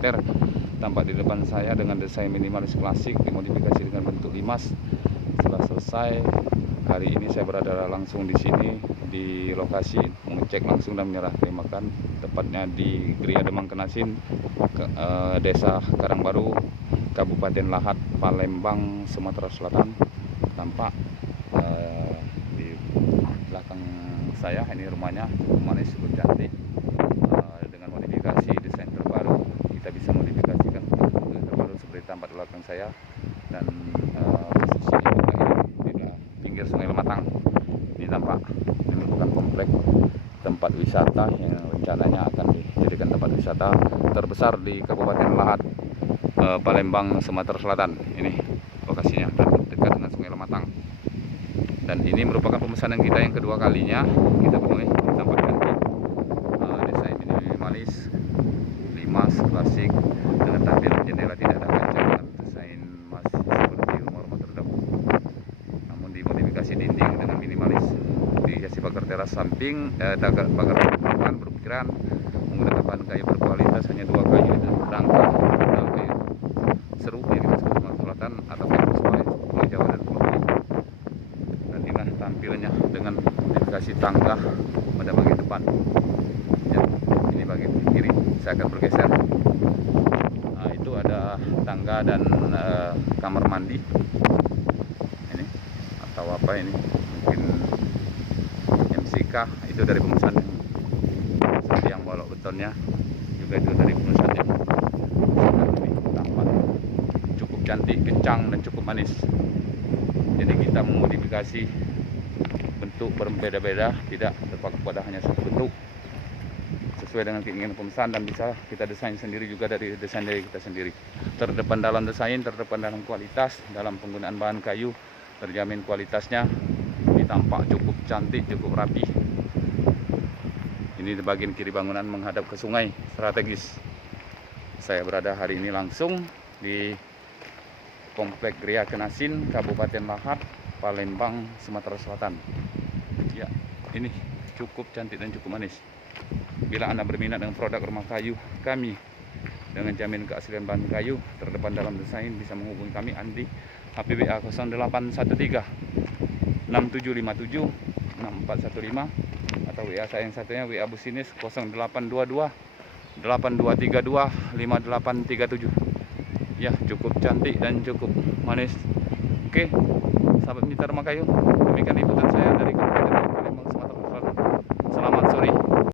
meter. Tampak di depan saya dengan desain minimalis klasik dimodifikasi dengan bentuk limas. Setelah selesai, hari ini saya berada langsung di sini di lokasi mengecek langsung dan menyerah terimakan, tepatnya di Gria Demang Kenasin, Desa Karangbaru, Kabupaten Lahat, Palembang, Sumatera Selatan. Tampak di belakang saya ini rumahnya, rumahnya cukup cantik dengan modifikasi desain terbaru. Kita bisa modifikasikan terbaru seperti tampak di belakang saya, dan posisi ini di pinggir Sungai Lematang. Ini tampak ini merupakan komplek tempat wisata yang rencananya akan dijadikan tempat wisata terbesar di Kabupaten Lahat, Palembang, Sumatera Selatan. Ini lokasinya dekat dengan Sungai Lematang. Dan ini merupakan pemesanan kita yang kedua kalinya kita penuhi. Tampak cantik, desain minimalis, limas klasik dengan tampilan jendela tidak ada kaca, desain masih seperti rumah-rumah terdahulu, namun dimodifikasi dinding dengan minimalis, dihiasi pagar teras samping, pagar depan berukiran menggunakan kayu berkualitas, hanya 2 kayu itu rangka kayu seru yang dimasukkan Sumatera Selatan atau kayu sesuai Pulau Jawa dan Pulau Bali. Dan inilah tampilannya dengan dikasih tangga pada bagian depan. Ya, ini bagian kiri. Saya akan bergeser. Nah, itu ada tangga dan kamar mandi. Ini atau apa ini? Mungkin MCK, itu dari pemesan yang bolok betonnya juga itu dari pemesan yang tampak cukup cantik, kencang dan cukup manis. Jadi kita memodifikasi bentuk berbeda-beda, tidak terpaku pada hanya satu bentuk, sesuai dengan keinginan pemesan, dan bisa kita desain sendiri juga dari desain dari kita sendiri. Terdepan dalam desain, terdepan dalam kualitas, dalam penggunaan bahan kayu, terjamin kualitasnya. Ini tampak cukup cantik, cukup rapi. Ini di bagian kiri bangunan menghadap ke sungai, strategis. Saya berada hari ini langsung di Komplek Gria Kenasin, Kabupaten Lahat, Palembang, Sumatera Selatan. Ya, ini cukup cantik dan cukup manis. Bila Anda berminat dengan produk rumah kayu kami dengan jamin keaslian bahan kayu, terdepan dalam desain, bisa menghubungi kami Andi, HP WA 0813 6757 6415, atau WA saya yang satunya WA Businis 0822 8232 5837. Ya, cukup cantik dan cukup manis. Oke, sahabat mitra rumah kayu, demikian liputan saya